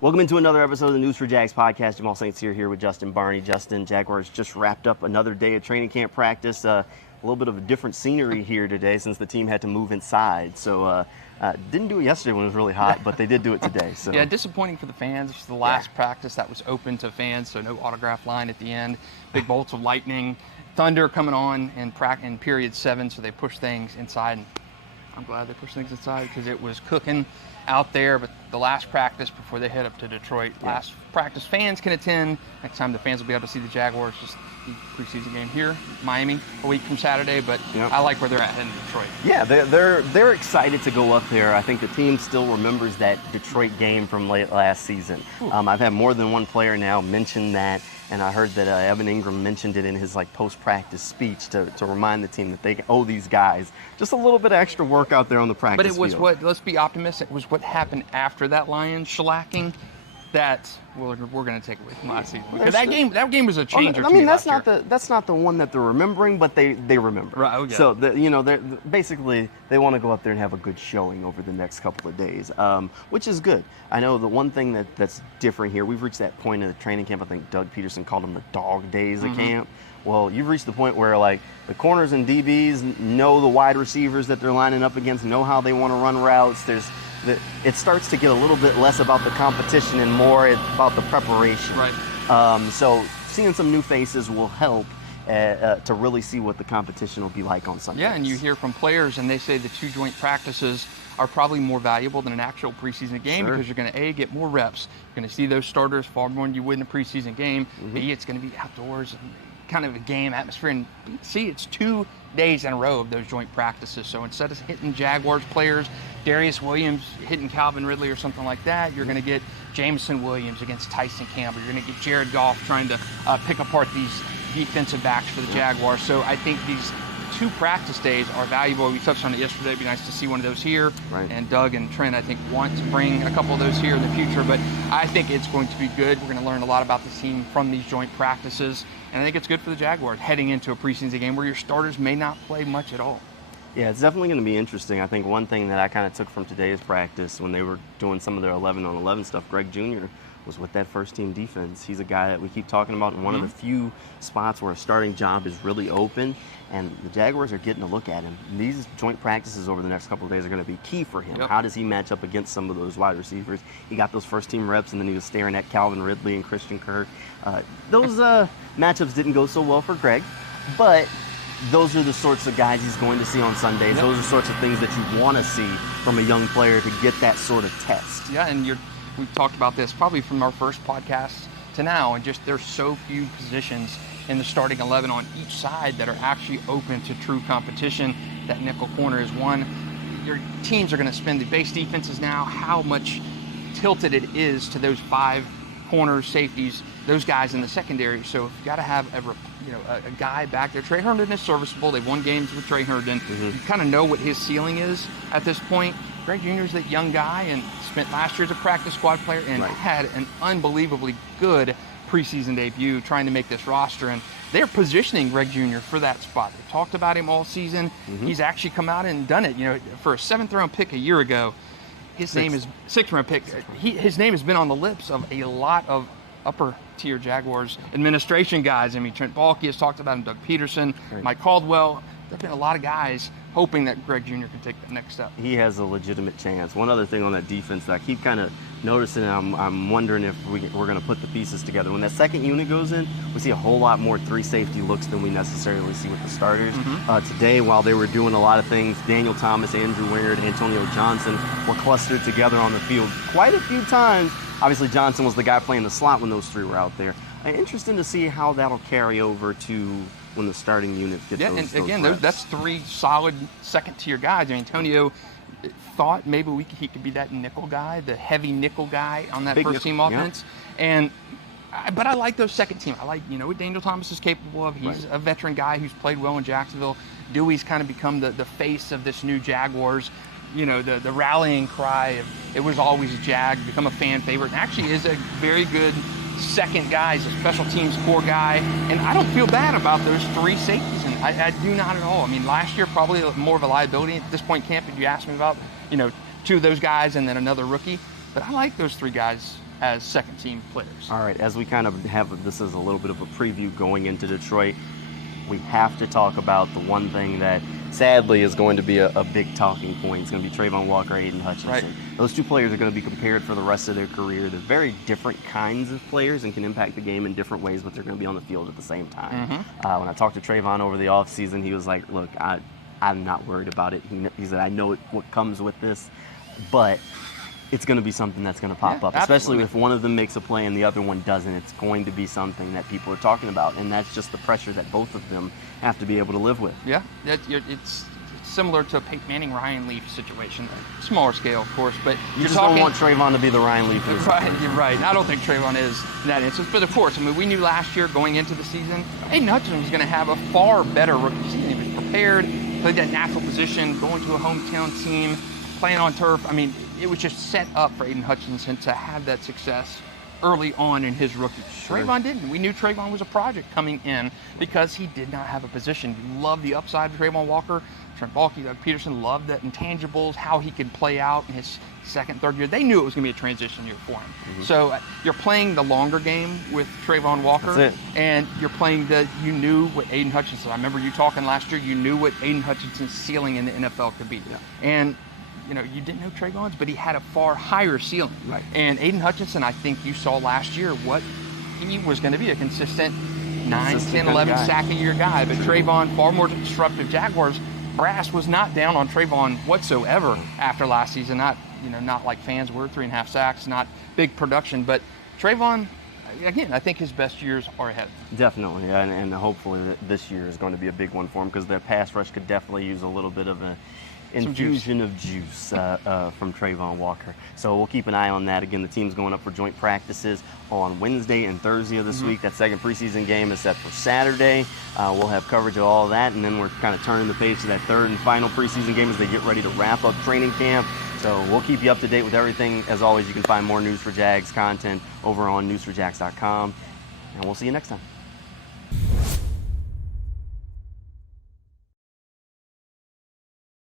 Welcome into another episode of the News4JAGs podcast. Jamal St here with Justin Barney. Justin, Jaguars just wrapped up another day of training camp practice. A little bit of a different scenery here today since the team had to move inside. So didn't do it yesterday when it was really hot, but they did do it today. So yeah, disappointing for the fans. It's the last practice that was open to fans, so no autograph line at the end. Big bolts of lightning, thunder coming on in period 7, so they pushed things inside. And I'm glad they pushed things inside because it was cooking out there. But the last practice before they head up to Detroit, last practice fans can attend. Next time the fans will be able to see the Jaguars, just the preseason game here, Miami, a week from Saturday. But I like where they're at in Detroit. Yeah, they're excited to go up there. I think the team still remembers that Detroit game from late last season. I've had more than one player now mention that. And I heard that Evan Ingram mentioned it in his post-practice speech to remind the team that they owe these guys just a little bit of extra work out there on the practice field. But it was let's be optimistic, it was what happened after that Lions shellacking that we're going to take away from last season. Because that game was a changer to me that's not the one that they're remembering, but they remember. Right, okay. So basically they want to go up there and have a good showing over the next couple of days, which is good. I know the one thing that's different here, we've reached that point in the training camp. I think Doug Peterson called them the dog days of camp. Well, you've reached the point where the corners and DBs know the wide receivers that they're lining up against, know how they want to run routes. It starts to get a little bit less about the competition and more about the preparation. Right. So seeing some new faces will help to really see what the competition will be like on Sunday. Yeah, and you hear from players, and they say the 2 joint practices are probably more valuable than an actual preseason game because you're going to, get more reps. You're going to see those starters far more than you would in a preseason game. B, it's going to be outdoors, kind of a game atmosphere. And C, it's 2 days in a row of those joint practices. So instead of hitting Jaguars players, Darius Williams hitting Calvin Ridley or something like that, you're going to get Jameson Williams against Tyson Campbell. You're going to get Jared Goff trying to pick apart these defensive backs for the Jaguars. So I think these 2 practice days are valuable. We touched on it yesterday. It'd be nice to see one of those here. Right. And Doug and Trent, I think, want to bring a couple of those here in the future. But I think it's going to be good. We're going to learn a lot about the team from these joint practices. And I think it's good for the Jaguars heading into a preseason game where your starters may not play much at all. Yeah, it's definitely going to be interesting. I think one thing that I kind of took from today's practice when they were doing some of their 11-on-11 stuff, Greg Jr. was with that first-team defense. He's a guy that we keep talking about in one of the few spots where a starting job is really open, and the Jaguars are getting a look at him. These joint practices over the next couple of days are going to be key for him. How does he match up against some of those wide receivers? He got those first-team reps, and then he was staring at Calvin Ridley and Christian Kirk. Those matchups didn't go so well for Greg, but those are the sorts of guys he's going to see on Sundays. Those are the sorts of things that you want to see from a young player to get that sort of test. Yeah, and we've talked about this probably from our first podcast to now, and just there's so few positions in the starting 11 on each side that are actually open to true competition. That nickel corner is one. Your teams are going to spend the base defenses now, how much tilted it is to those 5 corners, safeties, those guys in the secondary. So if you got to have a guy back there. Trey Herndon is serviceable. They've won games with Trey Herndon. You kind of know what his ceiling is at this point. Greg Jr. is that young guy and spent last year as a practice squad player and had an unbelievably good preseason debut trying to make this roster. And they're positioning Greg Jr. for that spot. They talked about him all season. He's actually come out and done it. For a 7th-round pick a year ago, his name is 6th-round pick. His name has been on the lips of a lot of upper-tier Jaguars administration guys. I mean, Trent Baalke has talked about him, Doug Peterson, Mike Caldwell. There have been a lot of guys hoping that Greg Jr. can take the next step. He has a legitimate chance. One other thing on that defense that I keep kind of noticing, I'm wondering if we're going to put the pieces together. When that second unit goes in, we see a whole lot more 3 safety looks than we necessarily see with the starters. Today, while they were doing a lot of things, Daniel Thomas, Andrew Wingard, Antonio Johnson were clustered together on the field quite a few times. Obviously, Johnson was the guy playing the slot when those 3 were out there. Interesting to see how that'll carry over to when the starting unit gets those again, reps. That's 3 solid second-tier guys. Antonio thought maybe he could be that nickel guy, the heavy nickel guy on that first-team offense. But I like those second team. I like, what Daniel Thomas is capable of. He's a veteran guy who's played well in Jacksonville. Dewey's kind of become the face of this new Jaguars. The rallying cry of it was always a Jag, become a fan favorite, and actually is a very good second guy. He's a special teams core guy, and I don't feel bad about those 3 safeties, and I do not at all. I mean, last year probably more of a liability at this point, Camp, if you asked me about, 2 of those guys and then another rookie. But I like those 3 guys as second-team players. All right, as we kind of have, this is a little bit of a preview going into Detroit, we have to talk about the one thing that sadly is going to be a big talking point. It's going to be Travon Walker, Aiden Hutchinson. Right. Those two players are going to be compared for the rest of their career. They're very different kinds of players and can impact the game in different ways, but they're going to be on the field at the same time. When I talked to Travon over the offseason, he was like, look, I'm not worried about it. He said, I know what comes with this, but it's going to be something that's going to pop up, especially if one of them makes a play and the other one doesn't. It's going to be something that people are talking about, and that's just the pressure that both of them have to be able to live with. Yeah, it's similar to a Peyton Manning, Ryan Leaf situation. Smaller scale, of course, but you just don't want Travon to be the Ryan Leaf. Right, you're right. I don't think Travon is in that instance, but of course, I mean, we knew last year going into the season, Aiden Hutchinson was going to have a far better rookie season. He was prepared, played that natural position, going to a hometown team, playing on turf. I mean, it was just set up for Aiden Hutchinson to have that success early on in his rookie. Travon didn't. We knew Travon was a project coming in because he did not have a position. You love the upside of Travon Walker. Trent Baalke, Doug Peterson loved the intangibles, how he could play out in his second, third year. They knew it was going to be a transition year for him. So you're playing the longer game with Travon Walker, and you're playing you knew what Aiden Hutchinson, I remember you talking last year, you knew what Aiden Hutchinson's ceiling in the NFL could be. And you know, you didn't know Travon's, but he had a far higher ceiling. Right. And Aiden Hutchinson, I think you saw last year what he was going to be, a consistent 9, 10, 11 sack a year guy. But Travon, far more disruptive. Jaguars brass was not down on Travon whatsoever after last season. Not like fans were, 3.5 sacks, not big production. But Travon, again, I think his best years are ahead. Definitely, and hopefully this year is going to be a big one for him because their pass rush could definitely use a little bit of a infusion of juice from Travon Walker. So we'll keep an eye on that. Again, the team's going up for joint practices on Wednesday and Thursday of this week. That second preseason game is set for Saturday. We'll have coverage of all of that, and then we're kind of turning the page to that third and final preseason game as they get ready to wrap up training camp. So we'll keep you up to date with everything. As always, you can find more News4JAGs content over on News4JAGs.com, and we'll see you next time.